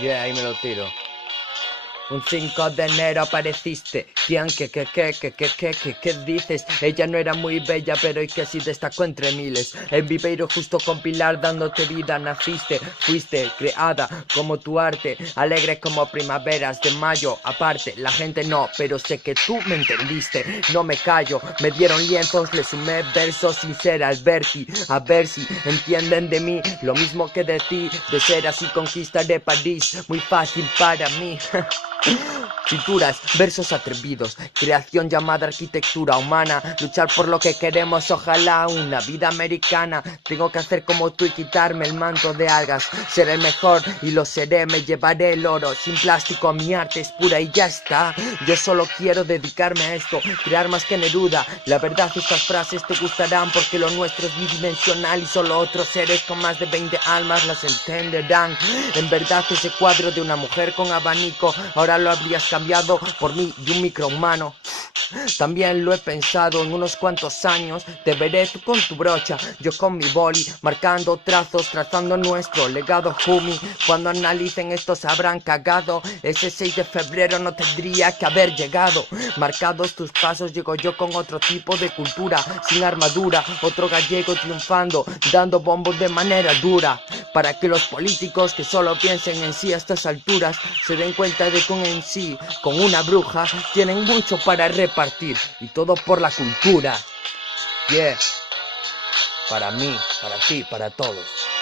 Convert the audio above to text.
Yeah, ahí me lo tiro. Un 5 de enero apareciste. ¿Quién? ¿Qué dices? Ella no era muy bella, pero y que sí destacó entre miles. En Viveiro justo con Pilar dándote vida naciste. Fuiste creada como tu arte, alegre como primaveras de mayo. Aparte, la gente no, pero sé que tú me entendiste. No me callo, me dieron lienzos, le sumé versos sin ser Alberti. A ver si entienden de mí lo mismo que de ti. De ser así conquistaré París, muy fácil para mí. Pinturas, versos atrevidos, creación llamada arquitectura humana, luchar por lo que queremos, ojalá una vida americana. Tengo que hacer como tú y quitarme el manto de algas, seré el mejor y lo seré, me llevaré el oro, sin plástico mi arte es pura y ya está. Yo solo quiero dedicarme a esto, crear más que Neruda. La verdad estas frases te gustarán porque lo nuestro es bidimensional y solo otros seres con más de 20 almas las entenderán. En verdad ese cuadro de una mujer con abanico ahora lo habrías cambiado por mí y un microhumano. También lo he pensado en unos cuantos años. Te veré tú con tu brocha, yo con mi boli, marcando trazos, trazando nuestro legado, homie. Cuando analicen esto se habrán cagado. Ese 6 de febrero no tendría que haber llegado. Marcados tus pasos llego yo con otro tipo de cultura, sin armadura, otro gallego triunfando, dando bombos de manera dura. Para que los políticos que solo piensen en sí a estas alturas se den cuenta de que en sí, con una bruja, tienen mucho para repartir. Y todo por la cultura. Yeah. Para mí, para ti, para todos.